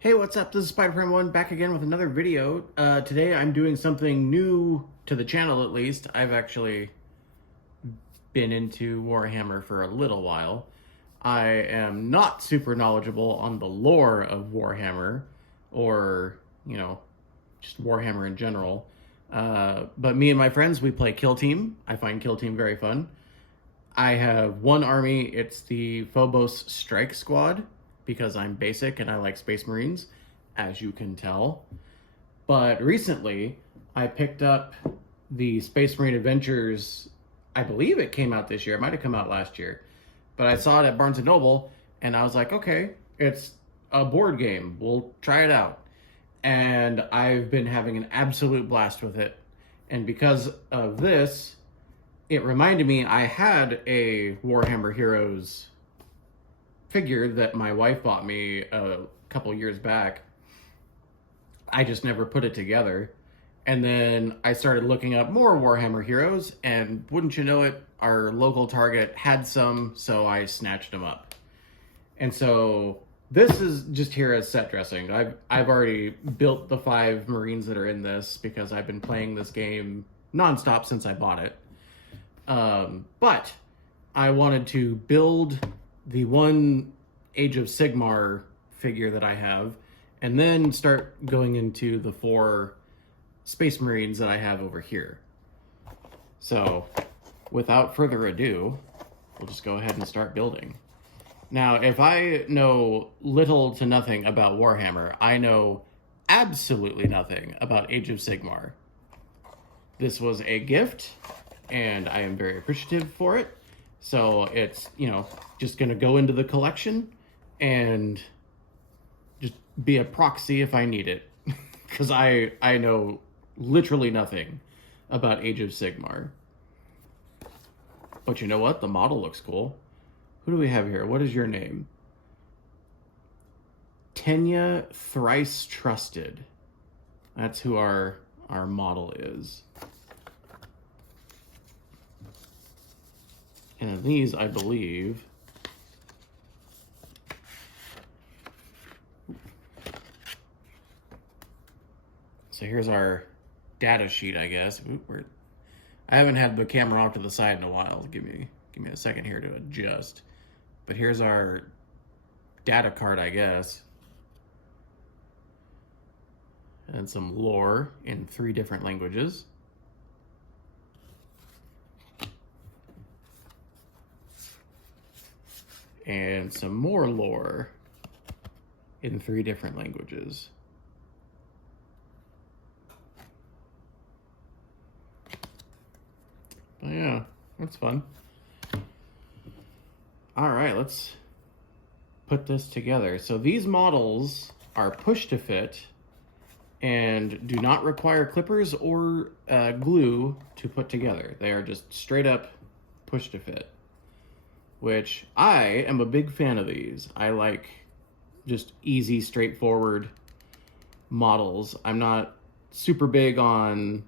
Hey, what's up? This is Spider-Prime1 back again with another video. Today I'm doing something new to the channel, at least. I've actually been into Warhammer for a little while. I am not super knowledgeable on the lore of Warhammer or, just Warhammer in general. But me and my friends, we play Kill Team. I find Kill Team very fun. I have one army. It's the Phobos Strike Squad because I'm basic and I like Space Marines, as you can tell. But recently, I picked up the Space Marine Adventures. I believe it came out this year. It might have come out last year. But I saw it at Barnes & Noble, and I was like, okay, it's a board game. We'll try it out. And I've been having an absolute blast with it. And because of this, it reminded me I had a Warhammer Heroes figure that my wife bought me a couple years back. I just never put it together. And then I started looking up more Warhammer Heroes, and wouldn't you know it, our local Target had some, so I snatched them up. And so this is just here as set dressing. I've already built the 5 Marines that are in this because I've been playing this game nonstop since I bought it. But I wanted to build the one Age of Sigmar figure that I have, and then start going into the 4 Space Marines that I have over here. So, without further ado, we'll just go ahead and start building. Now, if I know little to nothing about Warhammer, I know absolutely nothing about Age of Sigmar. This was a gift, and I am very appreciative for it. So it's, just going to go into the collection and just be a proxy if I need it. Because I know literally nothing about Age of Sigmar. But you know what? The model looks cool. Who do we have here? What is your name? Tenya Thrice Trusted. That's who our model is. And these, I believe, so here's our data sheet, I guess. I haven't had the camera off to the side in a while. Give me a second here to adjust. But here's our data card, I guess. And some lore in 3 different languages. And some more lore in 3 different languages. But yeah, that's fun. All right, let's put this together. So these models are push to fit and do not require clippers or glue to put together. They are just straight up push to fit, which I am a big fan of these. I like just easy, straightforward models. I'm not super big on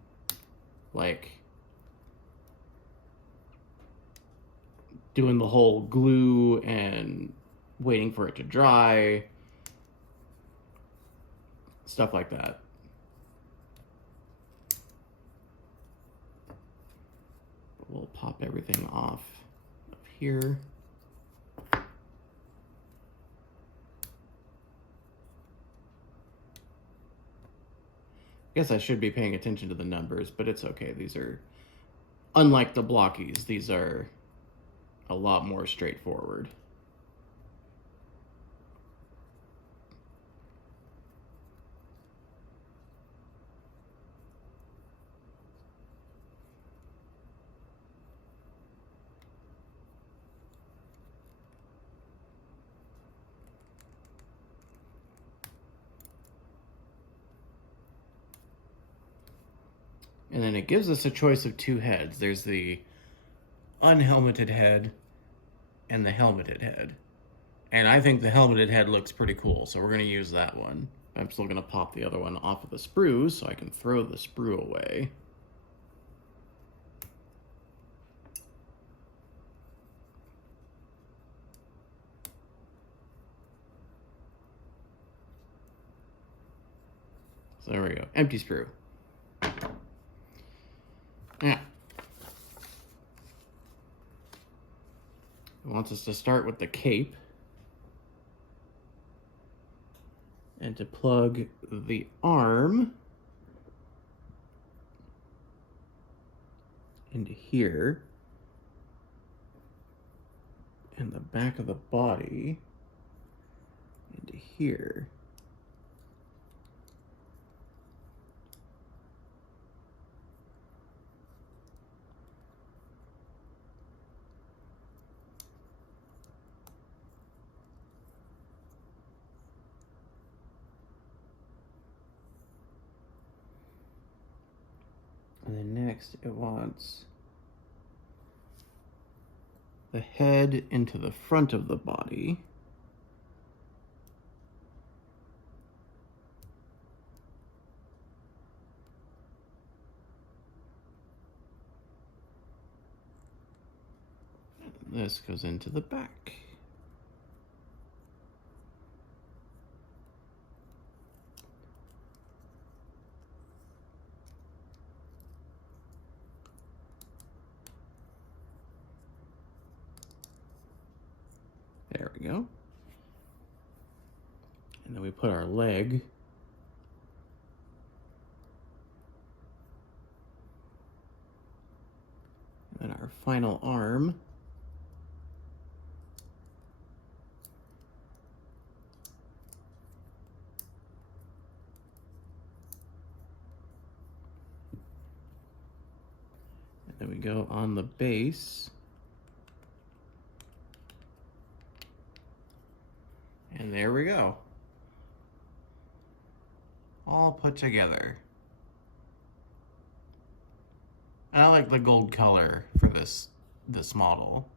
doing the whole glue and waiting for it to dry, stuff like that. We'll pop everything off up here. I guess I should be paying attention to the numbers, but it's okay. These are, unlike the blockies, these are a lot more straightforward. And then it gives us a choice of 2 heads. There's the unhelmeted head and the helmeted head. And I think the helmeted head looks pretty cool, so we're going to use that one. I'm still going to pop the other one off of the sprue so I can throw the sprue away. So there we go. Empty sprue. Yeah. It wants us to start with the cape. And to plug the arm into here. And the back of the body into here. And then next it wants the head into the front of the body. And this goes into the back. There we go. And then we put our leg and then our final arm. And then we go on the base. And there we go. All put together. And I like the gold color for this model.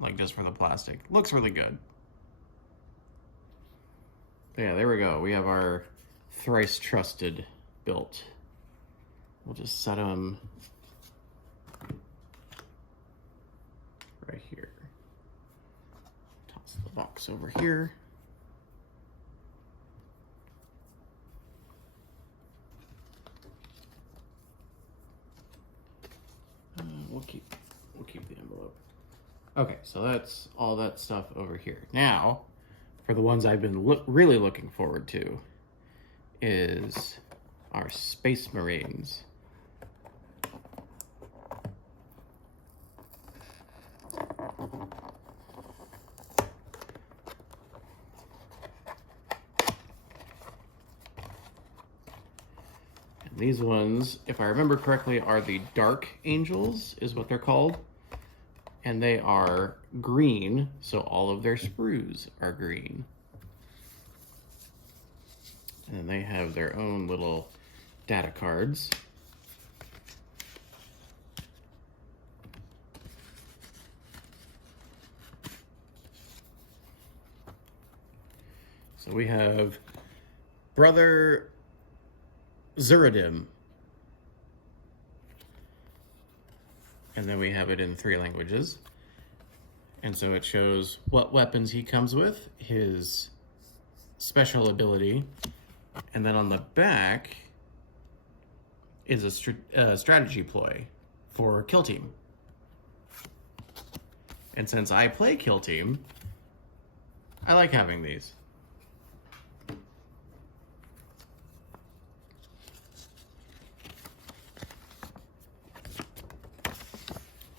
Like just for the plastic. Looks really good. But yeah, there we go. We have our thrice trusted built. We'll just set them right here. Toss the box over here. We'll keep the envelope. Okay, so that's all that stuff over here. Now, for the ones I've been really looking forward to, is our Space Marines. These ones, if I remember correctly, are the Dark Angels, is what they're called. And they are green, so all of their sprues are green. And they have their own little data cards. So we have Brother Zuradim. And then we have it in 3 languages. And so it shows what weapons he comes with, his special ability, and then on the back is a strategy ploy for Kill Team. And since I play Kill Team, I like having these.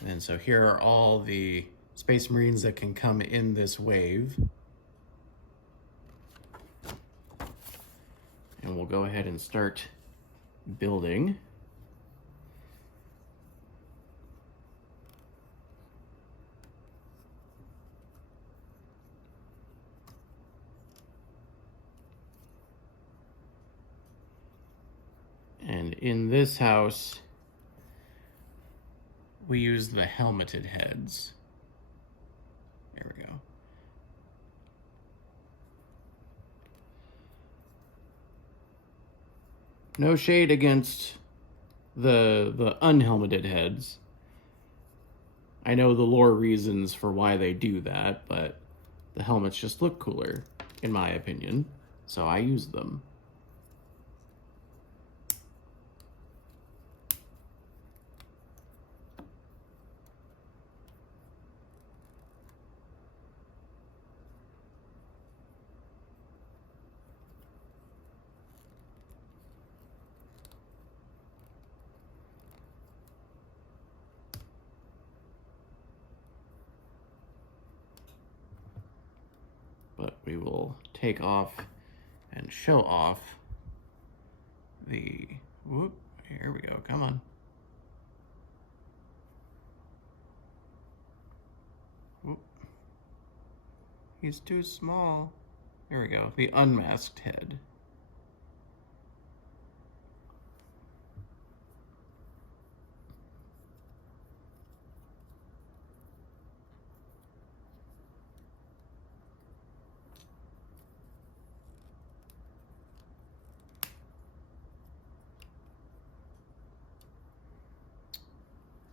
And so here are all the Space Marines that can come in this wave. And we'll go ahead and start building. And in this house, we use the helmeted heads. There we go. No shade against the unhelmeted heads. I know the lore reasons for why they do that, but the helmets just look cooler, in my opinion, so I use them. we will take off and show off the, whoop, here we go, come on. Whoop. He's too small. There we go, the unmasked head.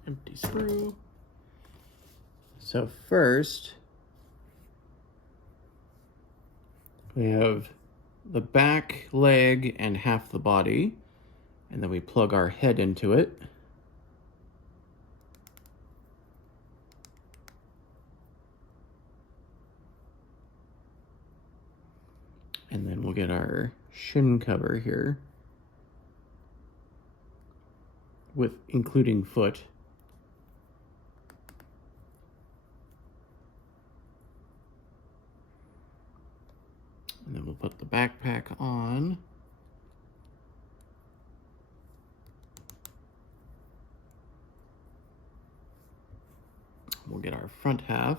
Empty screw. So first, we have the back leg and half the body, and then we plug our head into it. And then we'll get our shin cover here, with including foot. And then we'll put the backpack on. We'll get our front half.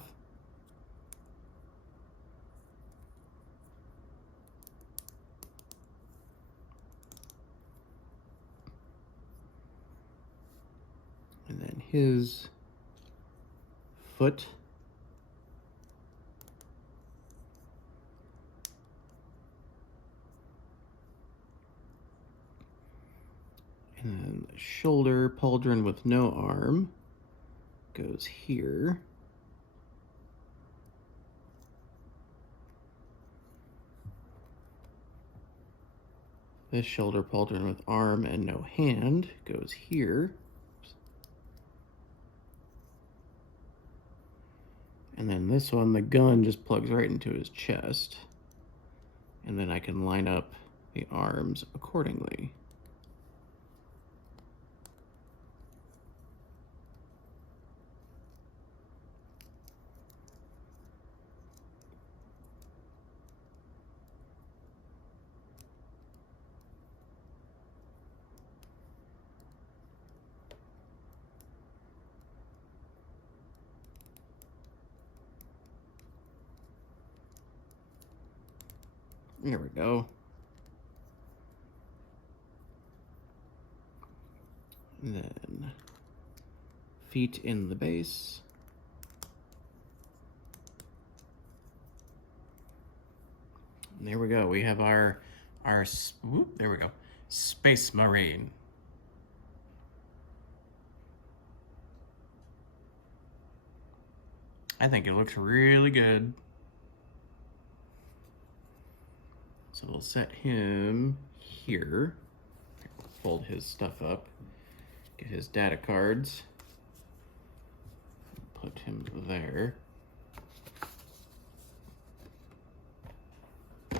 And then his foot. And then the shoulder pauldron with no arm goes here. This shoulder pauldron with arm and no hand goes here. And then this one, the gun just plugs right into his chest. And then I can line up the arms accordingly. There we go. And then feet in the base. And there we go. We have our whoop, there we go. Space Marine. I think it looks really good. So we'll set him here. Fold his stuff up. Get his data cards. Put him there. I'll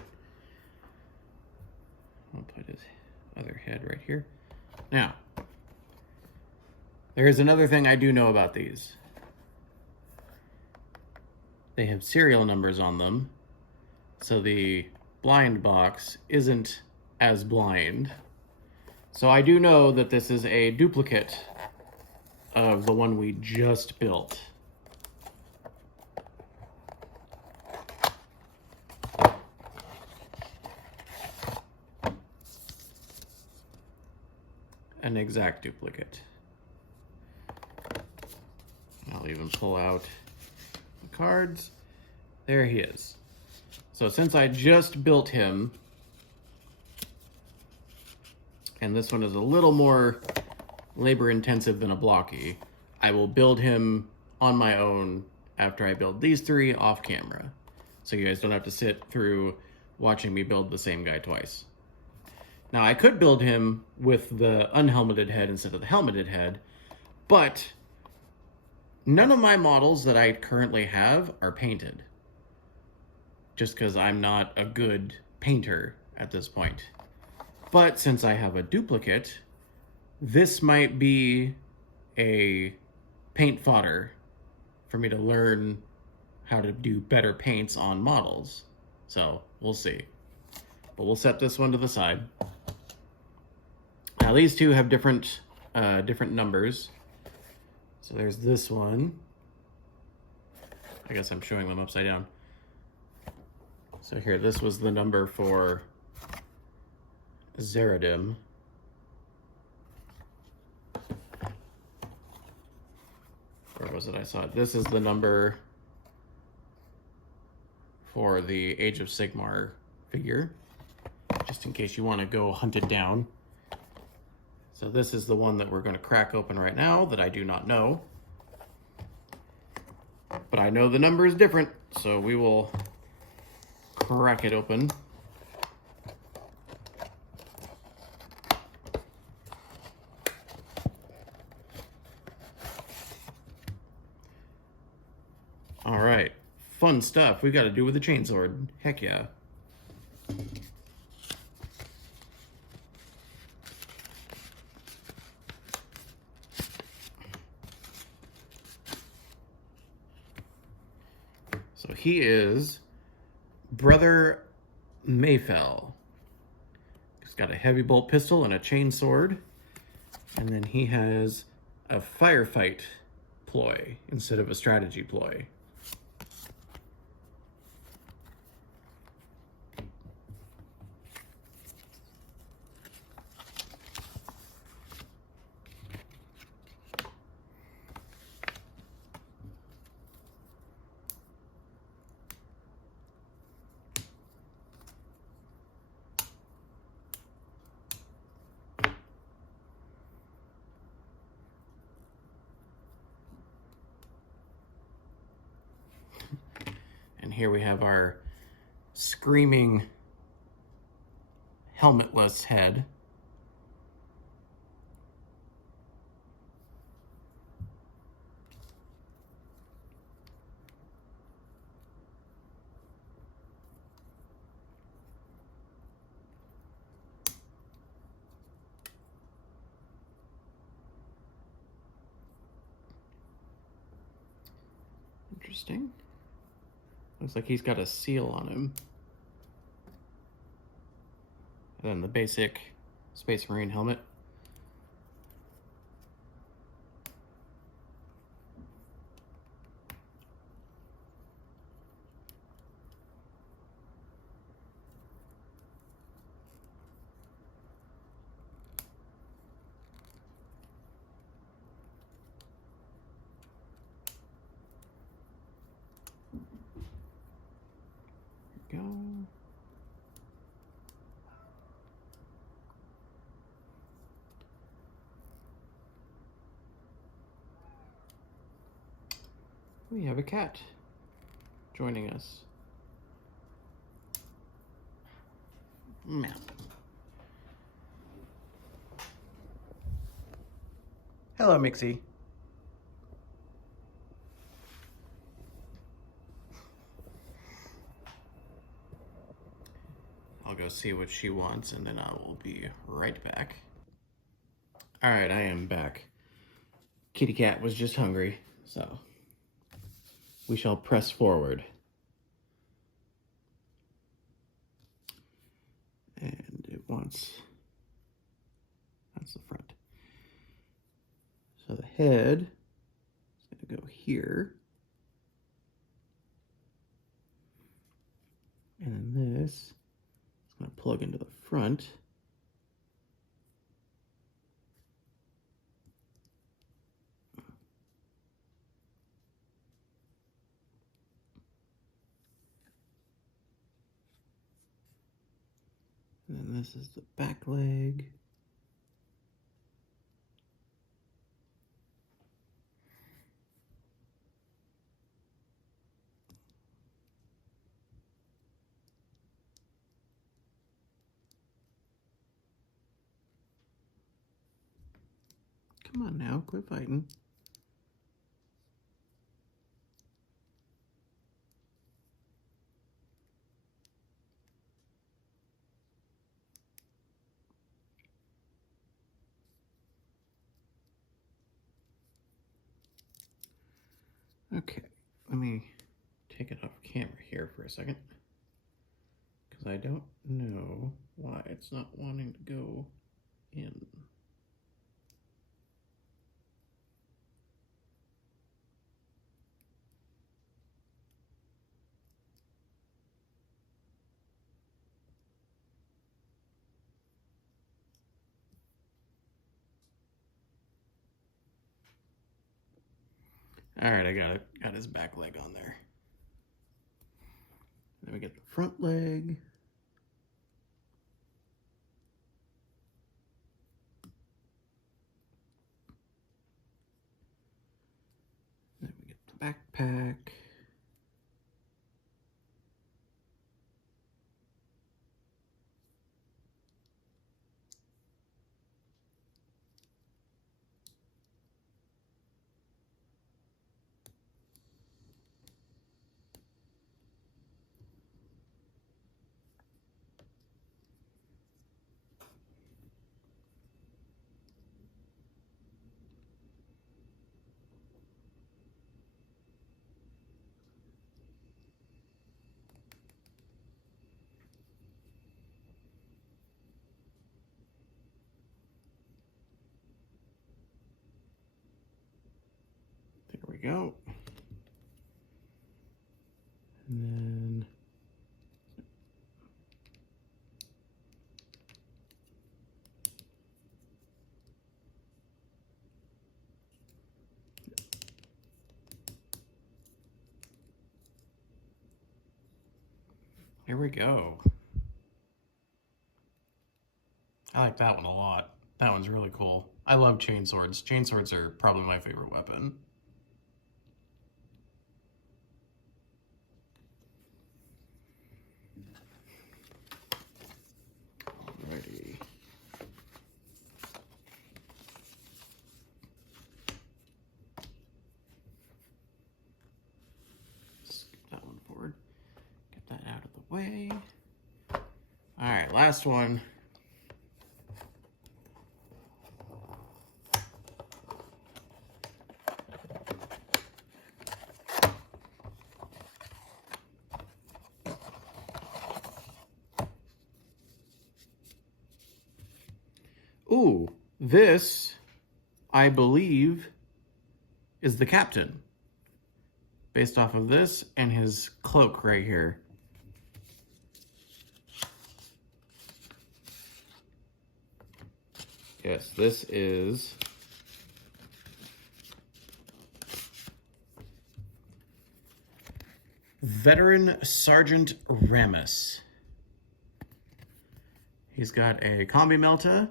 put his other head right here. Now, there's another thing I do know about these. They have serial numbers on them, so the blind box isn't as blind. So I do know that this is a duplicate of the one we just built. An exact duplicate. I'll even pull out the cards. There he is. So since I just built him, and this one is a little more labor intensive than a blocky, I will build him on my own after I build these three off camera. So you guys don't have to sit through watching me build the same guy twice. Now I could build him with the unhelmeted head instead of the helmeted head, but none of my models that I currently have are painted. Just because I'm not a good painter at this point. But since I have a duplicate, this might be a paint fodder for me to learn how to do better paints on models. So we'll see. But we'll set this one to the side. Now these two have different numbers. So there's this one. I guess I'm showing them upside down. So here, this was the number for Zeradim. Where was it? I saw it. This is the number for the Age of Sigmar figure, just in case you want to go hunt it down. So this is the one that we're going to crack open right now that I do not know. But I know the number is different, so we will crack it open. All right, fun stuff. We got to do with a chainsword. Heck yeah. So he is Brother Mayfell. He's got a heavy bolt pistol and a chain sword. And then he has a firefight ploy instead of a strategy ploy. And here we have our screaming helmetless head. Interesting. Looks like he's got a seal on him. And then the basic Space Marine helmet. Go. We have a cat joining us. Meow. Hello, Mixie. I'll go see what she wants, and then I will be right back. All right, I am back. Kitty cat was just hungry, so we shall press forward. And it wants, that's the front. So the head is gonna go here. And then this is gonna plug into the front. And then this is the back leg. Come on now, quit fighting. Okay, let me take it off camera here for a second. because I don't know why it's not wanting to go in. All right, I got it. Got his back leg on there. Then we get the front leg. Then we get the backpack. There we go. And then here we go. I like that one a lot. That one's really cool. I love chainswords. Chainswords are probably my favorite weapon. Alrighty. Skip that one forward. Get that out of the way. Alright, last one. Ooh, this, I believe, is the captain. Based off of this and his cloak right here. Yes, this is Veteran Sergeant Ramus. He's got a combi melta,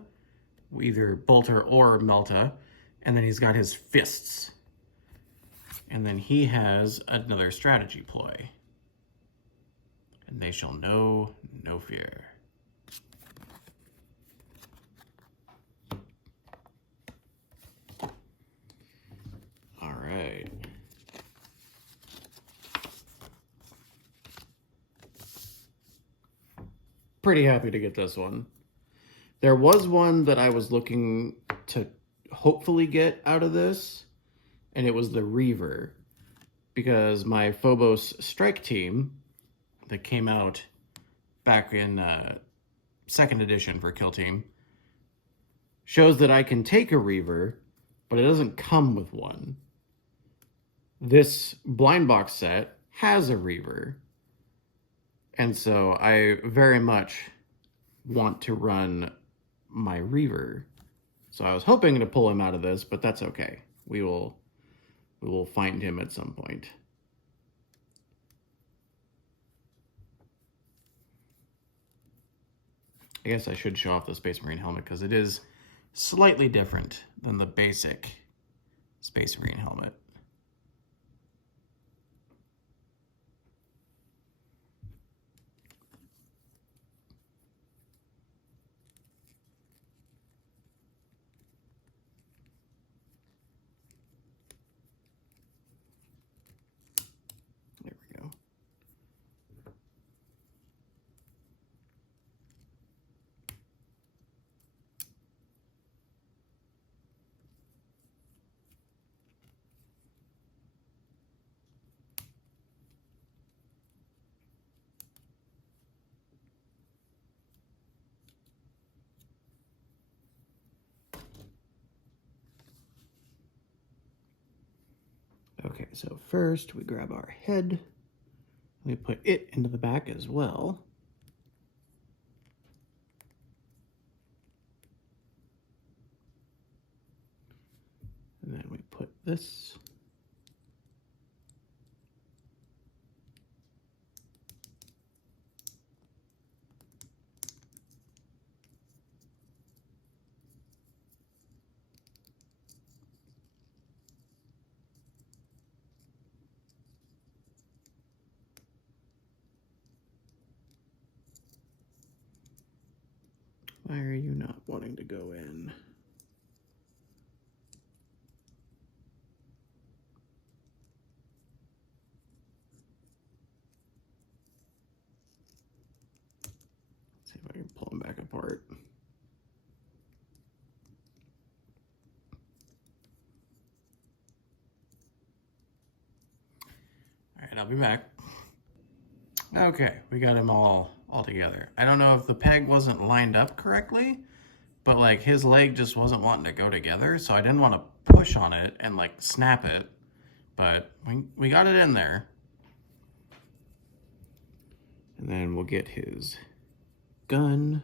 either bolter or melta, and then he's got his fists. And then he has another strategy ploy. And they shall know no fear. All right. Pretty happy to get this one. There was one that I was looking to hopefully get out of this, and it was the Reaver, because my Phobos strike team that came out back in 2nd edition for Kill Team shows that I can take a Reaver, but it doesn't come with one. This blind box set has a Reaver, and so I very much want to run my Reaver. So I was hoping to pull him out of this, but that's okay. We will find him at some point. I guess I should show off the Space Marine helmet because it is slightly different than the basic Space Marine helmet. There we go. Okay, so first we grab our head. We put it into the back as well. And then we put this. Why are you not wanting to go in? Let's see if I can pull them back apart. All right, I'll be back. Okay, we got him all together. I don't know if the peg wasn't lined up correctly, but like his leg just wasn't wanting to go together, so I didn't want to push on it and like snap it, but we got it in there. And then we'll get his gun.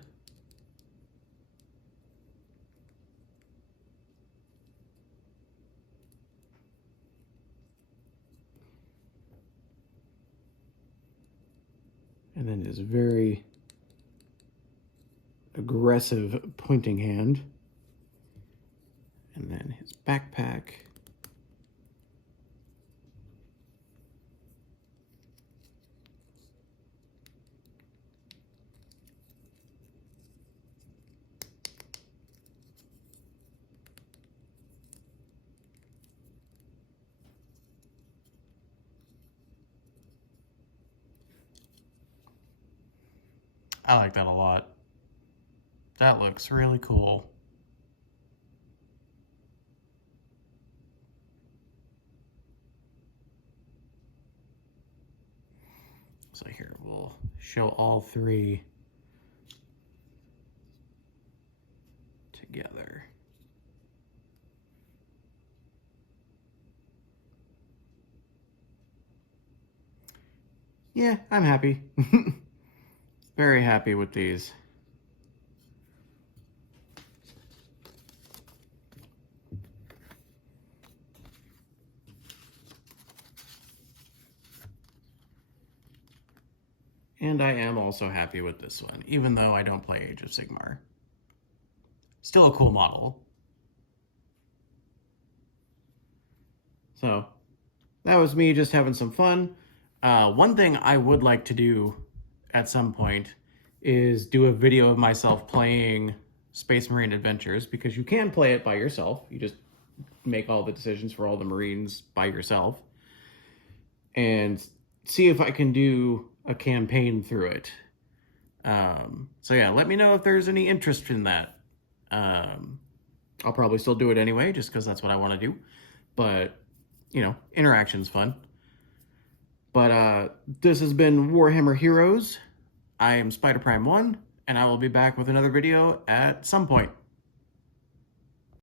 And then his very aggressive pointing hand. And then his backpack. I like that a lot. That looks really cool. So here, we'll show all three together. Yeah, I'm happy. Very happy with these. And I am also happy with this one, even though I don't play Age of Sigmar. Still a cool model. So, that was me just having some fun. One thing I would like to do at some point is do a video of myself playing Space Marine Adventures, because you can play it by yourself. You just make all the decisions for all the Marines by yourself. And see if I can do a campaign through it. So yeah, let me know if there's any interest in that. I'll probably still do it anyway, just because that's what I want to do. But, you know, interaction's fun. But this has been Warhammer Heroes. I am Spider Prime 1, and I will be back with another video at some point.